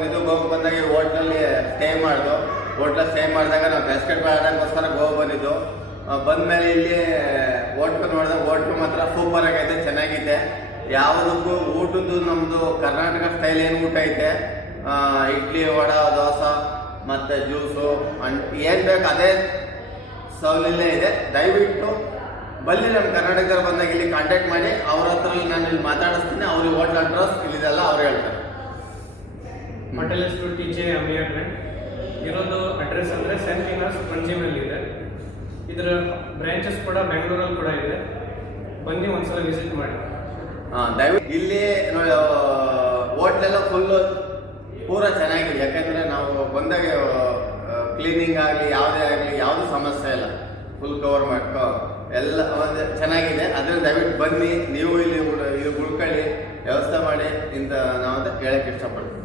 ಬಂದಿದ್ದು. ಗೋವಾ ಬಂದಾಗ ಹೋಟ್ಲಲ್ಲಿ ಸ್ಟೇ ಮಾಡಿದಾಗ ನಾವು ಬಾಸ್ಕೆಟ್ ಬಾಲ್ ಆಡೋಕ್ಕೋಸ್ಕರ ಗೋವಾ ಬಂದಿದ್ದು. ಬಂದಮೇಲೆ ಇಲ್ಲಿ ಹೋಟ್ಲು ನೋಡಿದಾಗ ಹೋಟ್ಲು ಮಾತ್ರ ಸೂಪರ್ ಆಗೈತೆ, ಚೆನ್ನಾಗಿದೆ. ಯಾವುದಕ್ಕೂ ಊಟದ್ದು ನಮ್ಮದು ಕರ್ನಾಟಕ ಸ್ಟೈಲ್ ಏನು ಊಟ ಐತೆ, ಇಡ್ಲಿ ವಡ ದೋಸೆ ಮತ್ತು ಜ್ಯೂಸು ಏನು ಬೇಕು ಅದೇ ಸೌಲಭ್ಯ ಇದೆ. ದಯವಿಟ್ಟು ಬಲ್ಲಿ ನಮ್ಮ ಕರ್ನಾಟಕದಲ್ಲಿ ಬಂದಾಗ ಇಲ್ಲಿ ಕಾಂಟ್ಯಾಕ್ಟ್ ಮಾಡಿ, ಅವ್ರ ಹತ್ರ ನಾನು ಇಲ್ಲಿ ಮಾತಾಡಿಸ್ತೀನಿ. ಅವ್ರಿಗೆ ಹೋಟ್ಲ್ ಅಡ್ರೆಸ್ ಇಲ್ಲಿದೆಲ್ಲ ಅವ್ರು ಹೇಳ್ತಾರೆ. ಹೋಟೆಲ್ ಹೆಸರು TJ ಅಮಿಯಾಟ್ಮೆಂಟ್ ಇರೋದು ಅಡ್ರೆಸ್ ಅಂದರೆ ಸೆಂಟ್ ಪೀನರ್ಸ್ ಪಂಜಿನಲ್ಲಿ ಇದೆ. ಇದರ ಬ್ರಾಂಚಸ್ ಕೂಡ ಬೆಂಗಳೂರಲ್ಲಿ ಕೂಡ ಇದೆ. ಬನ್ನಿ ಒಂದ್ಸಲ ವಿಸಿಟ್ ಮಾಡಿ. ದಯವಿಟ್ಟು ಇಲ್ಲಿ ಹೋಟ್ಲೆಲ್ಲ ಫುಲ್ಲು ಪೂರ ಚೆನ್ನಾಗಿದೆ. ಯಾಕಂದರೆ ನಾವು ಬಂದಾಗ ಕ್ಲೀನಿಂಗ್ ಆಗಲಿ ಯಾವುದೇ ಆಗಲಿ ಯಾವುದು ಸಮಸ್ಯೆ ಇಲ್ಲ, ಫುಲ್ ಕವರ್ ಮಾಡ್ಕೊ ಎಲ್ಲ ಒಂದು ಚೆನ್ನಾಗಿದೆ. ಅದರಿಂದ ದಯವಿಟ್ಟು ಬನ್ನಿ, ನೀವು ಇಲ್ಲಿ ಉಳ್ಕೊಳ್ಳಿ, ವ್ಯವಸ್ಥೆ ಮಾಡಿ ಇಂತ ನಾವಂತ ಹೇಳಕ್ಕೆ ಇಷ್ಟಪಡ್ತೀವಿ.